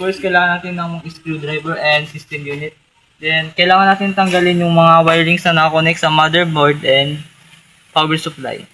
First, kailangan natin ng screwdriver and system unit. Then, kailangan natin tanggalin yung mga wirings na nakakonect sa motherboard and power supply.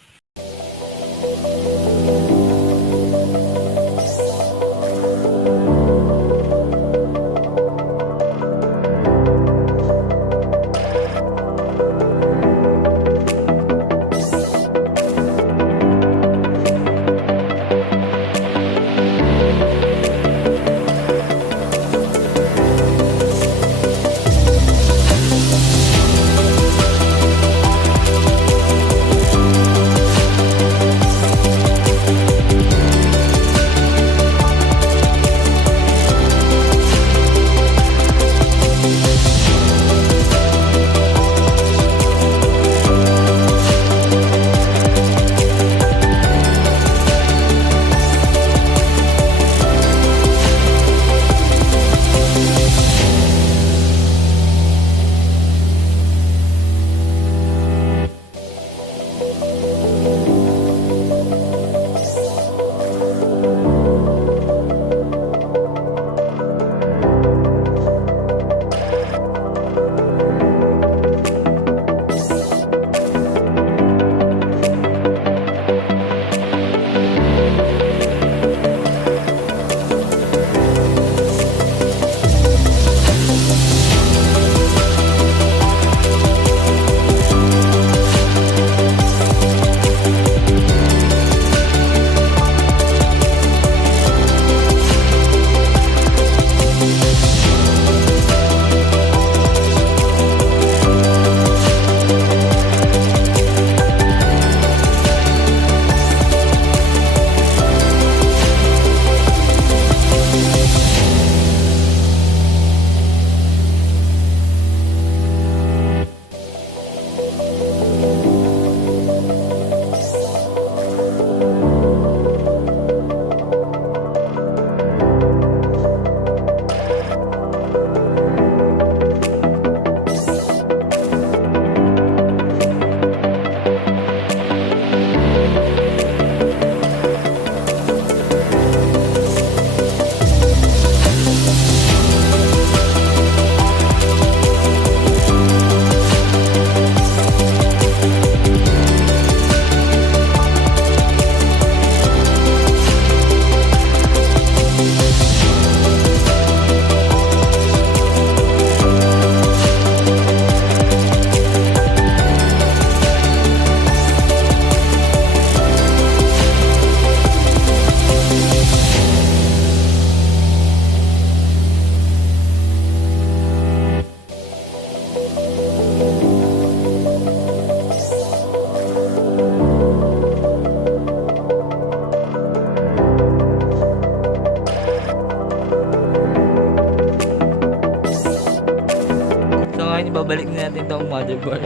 Ngayon, ibabalik na natin itong motherboard.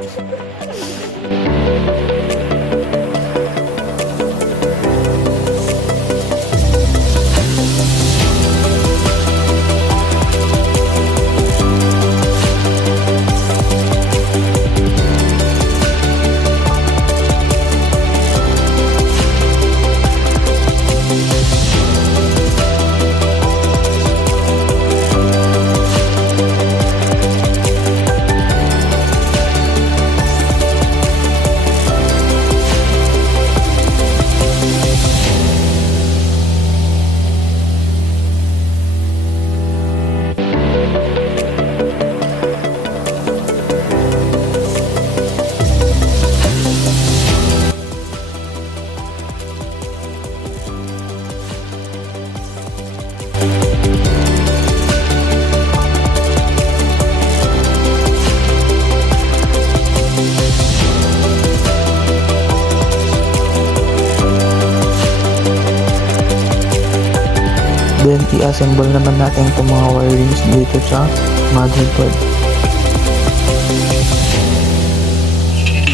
Then, i-assemble naman natin itong mga wirings dito sa motherboard.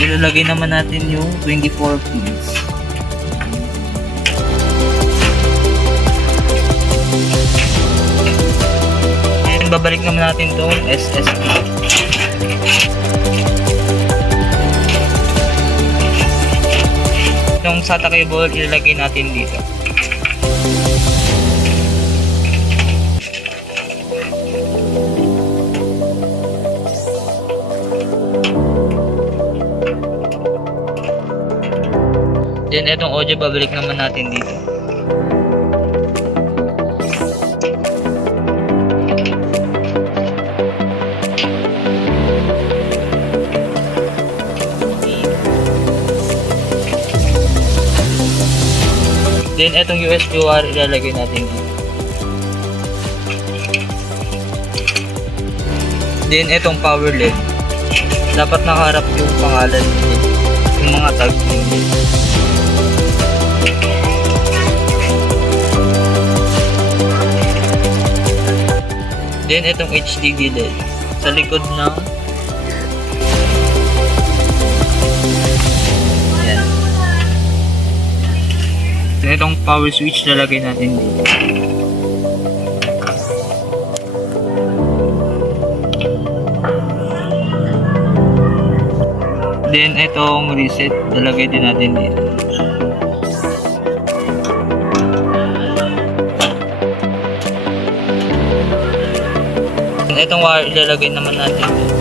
Ilalagay naman natin yung 24 pins. And babalik naman natin itong SSD. Itong SATA cable ilalagay natin dito. Then itong audio babalik naman natin dito. Then itong USB wire ilalagay natin dito. Then itong power LED. Dapat nakaharap yung pangalan niya. Yung mga tag niya. Then itong HDD LED sa likod ng yan. Then itong power switch lalagay natin dito. Then itong reset lalagay din natin dito. Itong wire ilalagay naman natin dito.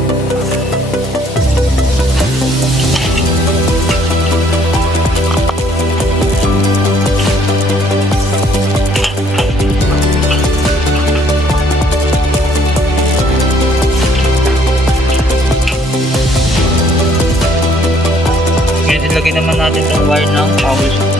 Ngayon ilagay naman natin itong wire ng power supply.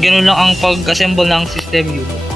Ganun lang ang pag-assemble ng system unit.